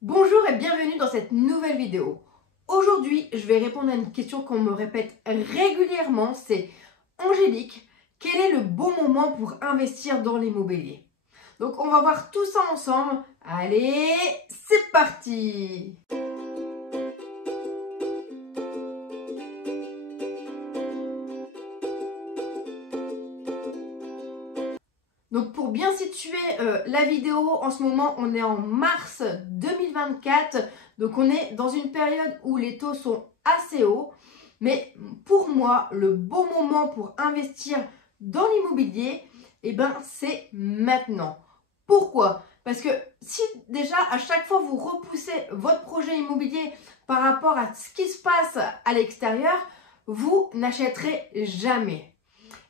Bonjour et bienvenue dans cette nouvelle vidéo. Aujourd'hui, je vais répondre à une question qu'on me répète régulièrement, c'est Angélique, quel est le bon moment pour investir dans l'immobilier? Donc on va voir tout ça ensemble. Allez, c'est parti! Donc pour bien situer la vidéo, en ce moment on est en mars 2024, donc on est dans une période où les taux sont assez hauts, mais pour moi le bon moment pour investir dans l'immobilier, c'est maintenant. Pourquoi? Parce que si déjà à chaque fois vous repoussez votre projet immobilier par rapport à ce qui se passe à l'extérieur, vous n'achèterez jamais.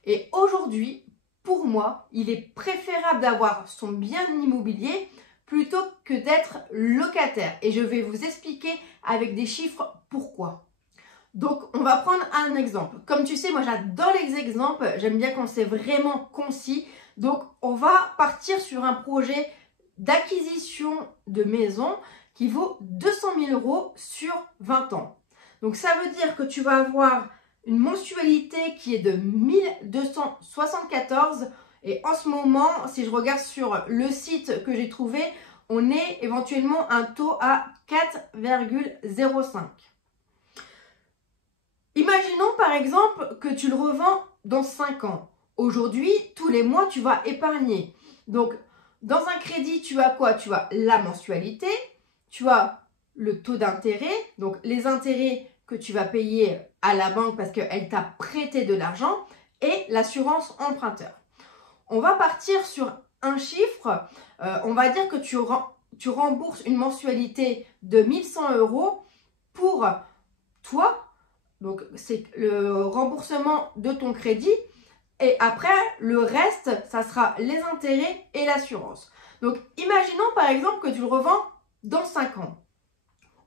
Et aujourd'hui, pour moi, il est préférable d'avoir son bien immobilier plutôt que d'être locataire. Et je vais vous expliquer avec des chiffres pourquoi. Donc, on va prendre un exemple. Comme tu sais, moi j'adore les exemples. J'aime bien quand c'est vraiment concis. Donc, on va partir sur un projet d'acquisition de maison qui vaut 200 000 € sur 20 ans. Donc, ça veut dire que tu vas avoir une mensualité qui est de 1274 et en ce moment, si je regarde sur le site que j'ai trouvé, on est éventuellement un taux à 4,05. Imaginons par exemple que tu le revends dans 5 ans. Aujourd'hui, tous les mois, tu vas épargner. Donc, dans un crédit, tu as quoi? Tu as la mensualité, tu as le taux d'intérêt, donc les intérêts que tu vas payer à la banque parce qu'elle t'a prêté de l'argent et l'assurance emprunteur. On va partir sur un chiffre, on va dire que tu rembourses une mensualité de 1100 € pour toi, donc c'est le remboursement de ton crédit et après le reste, ça sera les intérêts et l'assurance. Donc imaginons par exemple que tu le revends dans 5 ans.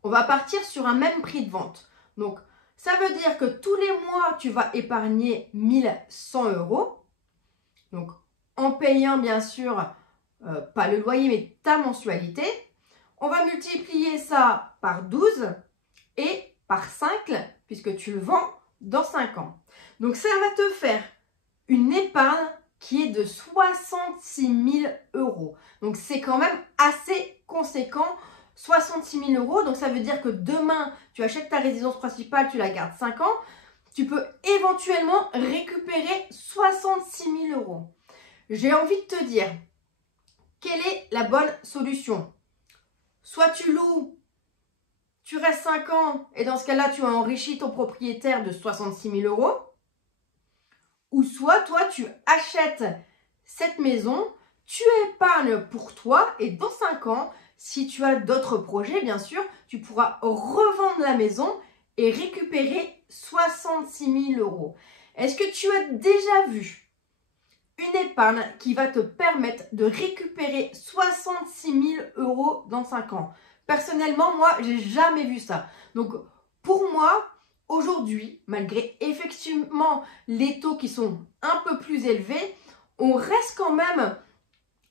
On va partir sur un même prix de vente. Donc, ça veut dire que tous les mois, tu vas épargner 1100 €. Donc, en payant, bien sûr, pas le loyer, mais ta mensualité. On va multiplier ça par 12 et par 5, puisque tu le vends dans 5 ans. Donc, ça va te faire une épargne qui est de 66 000 €. Donc, c'est quand même assez conséquent. 66 000 €, donc ça veut dire que demain, tu achètes ta résidence principale, tu la gardes 5 ans, tu peux éventuellement récupérer 66 000 €. J'ai envie de te dire, quelle est la bonne solution? Soit tu loues, tu restes 5 ans et dans ce cas-là, tu as enrichi ton propriétaire de 66 000 €, ou soit toi, tu achètes cette maison, tu épargnes pour toi et dans 5 ans, si tu as d'autres projets, bien sûr, tu pourras revendre la maison et récupérer 66 000 €. Est-ce que tu as déjà vu une épargne qui va te permettre de récupérer 66 000 € dans 5 ans? Personnellement, moi, j'ai jamais vu ça. Donc, pour moi, aujourd'hui, malgré effectivement les taux qui sont un peu plus élevés, on reste quand même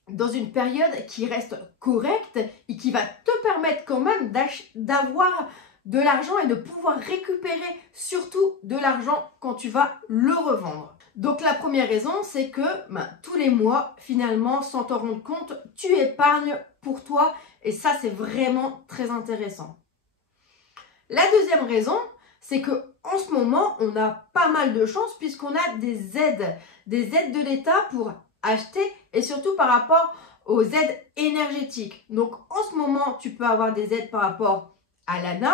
dans une période qui reste correcte et qui va te permettre quand même d'avoir de l'argent et de pouvoir récupérer surtout de l'argent quand tu vas le revendre. Donc la première raison, c'est que tous les mois, finalement, sans t'en rendre compte, tu épargnes pour toi et ça, c'est vraiment très intéressant. La deuxième raison, c'est que en ce moment, on a pas mal de chance puisqu'on a des aides de l'État pour acheter et surtout par rapport aux aides énergétiques. Donc en ce moment, tu peux avoir des aides par rapport à l'ANA,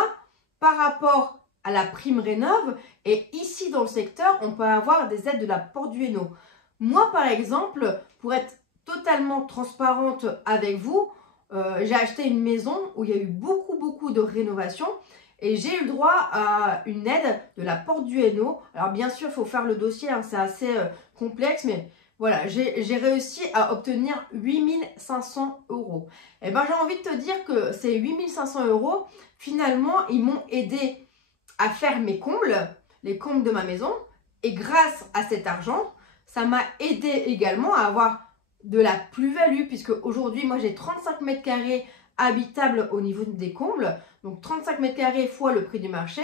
par rapport à la prime rénov et ici dans le secteur, on peut avoir des aides de la Porte du Hainaut. Moi par exemple, pour être totalement transparente avec vous, j'ai acheté une maison où il y a eu beaucoup de rénovations et j'ai eu le droit à une aide de la Porte du Hainaut. Alors bien sûr, il faut faire le dossier, hein, c'est assez complexe, mais voilà, j'ai réussi à obtenir 8 500 €. Et j'ai envie de te dire que ces 8 500 €, finalement, ils m'ont aidé à faire mes combles, les combles de ma maison. Et grâce à cet argent, ça m'a aidé également à avoir de la plus-value, puisque aujourd'hui, moi, j'ai 35 mètres carrés habitable au niveau des combles, donc 35 mètres carrés fois le prix du marché,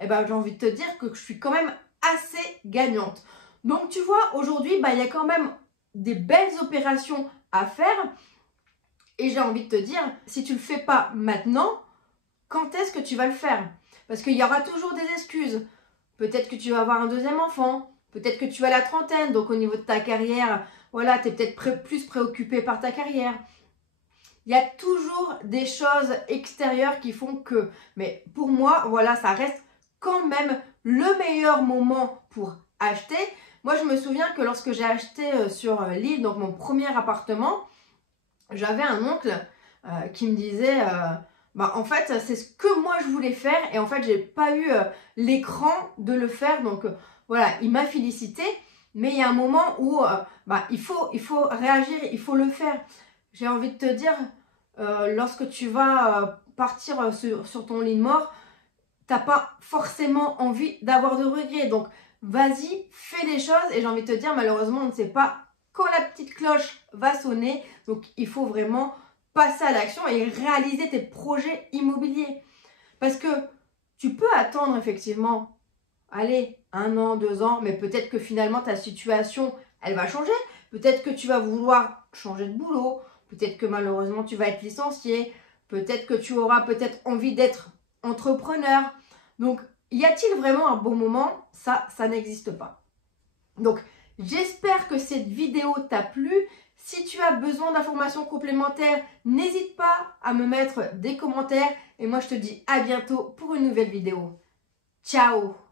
eh ben, j'ai envie de te dire que je suis quand même assez gagnante. Donc tu vois, aujourd'hui, il y a quand même des belles opérations à faire. Et j'ai envie de te dire, si tu ne le fais pas maintenant, quand est-ce que tu vas le faire? Parce qu'il y aura toujours des excuses. Peut-être que tu vas avoir un deuxième enfant, peut-être que tu as la trentaine, donc au niveau de ta carrière, voilà, tu es peut-être plus préoccupé par ta carrière. Il y a toujours des choses extérieures qui font que, mais pour moi, voilà, ça reste quand même le meilleur moment pour acheter. Moi, je me souviens que lorsque j'ai acheté sur l'île, donc mon premier appartement, j'avais un oncle qui me disait, en fait, c'est ce que moi je voulais faire et en fait, j'ai pas eu l'écran de le faire. Donc voilà, il m'a félicité, mais il y a un moment où il faut réagir, il faut le faire. J'ai envie de te dire, lorsque tu vas partir sur ton lit de mort, t'as pas forcément envie d'avoir de regrets. Donc, vas-y, fais les choses. Et j'ai envie de te dire, malheureusement, on ne sait pas quand la petite cloche va sonner. Donc, il faut vraiment passer à l'action et réaliser tes projets immobiliers. Parce que tu peux attendre effectivement, allez, 1 an, 2 ans, mais peut-être que finalement, ta situation, elle va changer. Peut-être que tu vas vouloir changer de boulot. Peut-être que malheureusement, tu vas être licencié. Peut-être que tu auras peut-être envie d'être entrepreneur. Donc, y a-t-il vraiment un bon moment? Ça n'existe pas. Donc, j'espère que cette vidéo t'a plu. Si tu as besoin d'informations complémentaires, n'hésite pas à me mettre des commentaires. Et moi, je te dis à bientôt pour une nouvelle vidéo. Ciao!